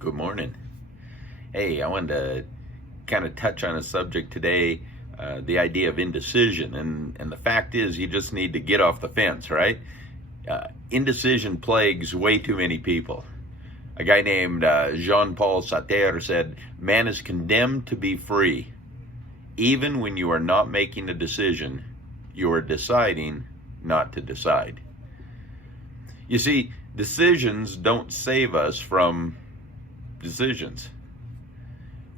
Good morning. Hey, I wanted to kind of touch on a subject today, the idea of indecision. And the fact is, you just need to get off the fence, right? Indecision plagues way too many people. A guy named Jean-Paul Sartre said, "Man is condemned to be free. Even when you are not making a decision, you are deciding not to decide." You see, decisions don't save us from decisions.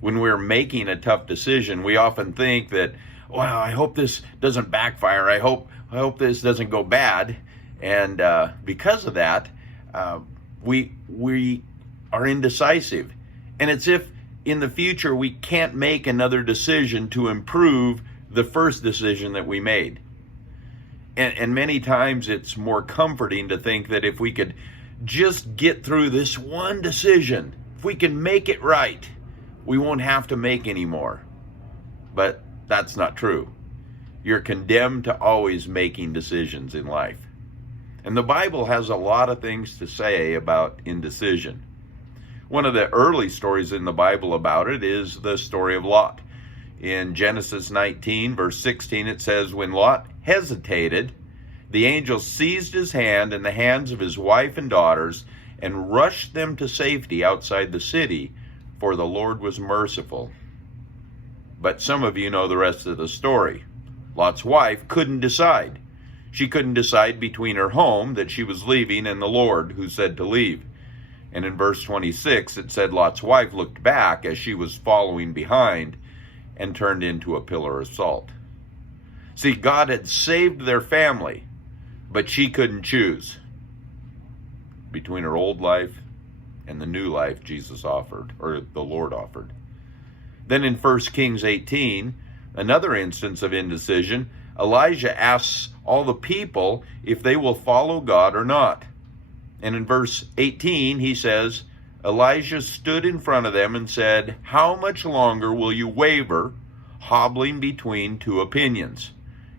When we're making a tough decision, we often think that, "Wow, I hope this doesn't backfire. I hope this doesn't go bad." And because of that, we are indecisive. And it's if in the future we can't make another decision to improve the first decision that we made. And many times it's more comforting to think that if we could just get through this one decision, if we can make it right, we won't have to make any more. But that's not true. You're condemned to always making decisions in life. And the Bible has a lot of things to say about indecision. One of the early stories in the Bible about it is the story of Lot. In Genesis 19, verse 16, it says, "When Lot hesitated, the angel seized his hand and the hands of his wife and daughters and rushed them to safety outside the city, for the Lord was merciful." But some of you know the rest of the story. Lot's wife couldn't decide. She couldn't decide between her home that she was leaving and the Lord who said to leave. And in verse 26, it said Lot's wife looked back as she was following behind and turned into a pillar of salt. See, God had saved their family, but she couldn't choose between her old life and the new life Jesus offered, or the Lord offered. Then in 1 Kings 18, another instance of indecision, Elijah asks all the people if they will follow God or not. And in verse 18, he says, Elijah stood in front of them and said, "How much longer will you waver, hobbling between two opinions?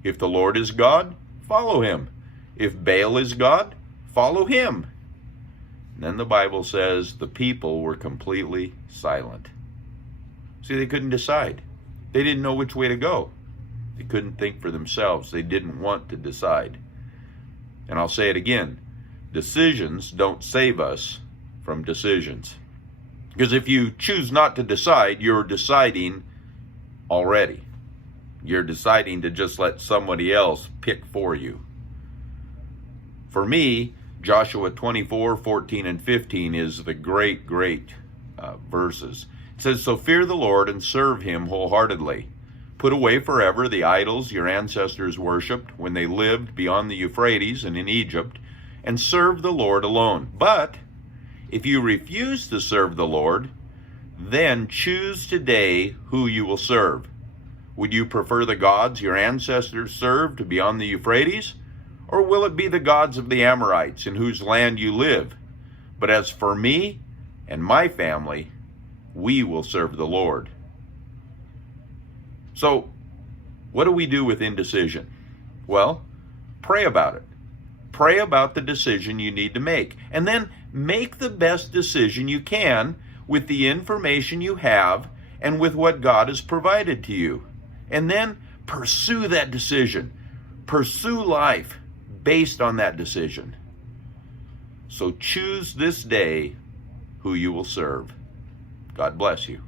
If the Lord is God, follow him. If Baal is God, follow him." And then the Bible says the people were completely silent. See, they couldn't decide. They didn't know which way to go. They couldn't think for themselves. They didn't want to decide. And I'll say it again. Decisions don't save us from decisions. Because if you choose not to decide, you're deciding already. You're deciding to just let somebody else pick for you. For me, Joshua 24, 14, and 15 is the great verses. It says, "So fear the Lord and serve him wholeheartedly. Put away forever the idols your ancestors worshipped when they lived beyond the Euphrates and in Egypt, and serve the Lord alone. But if you refuse to serve the Lord, then choose today who you will serve. Would you prefer the gods your ancestors served beyond the Euphrates? Or will it be the gods of the Amorites in whose land you live? But as for me and my family, we will serve the Lord." So, what do we do with indecision? Well, pray about it. Pray about the decision you need to make. And then make the best decision you can with the information you have and with what God has provided to you. And then pursue that decision. Pursue life based on that decision. So choose this day who you will serve. God bless you.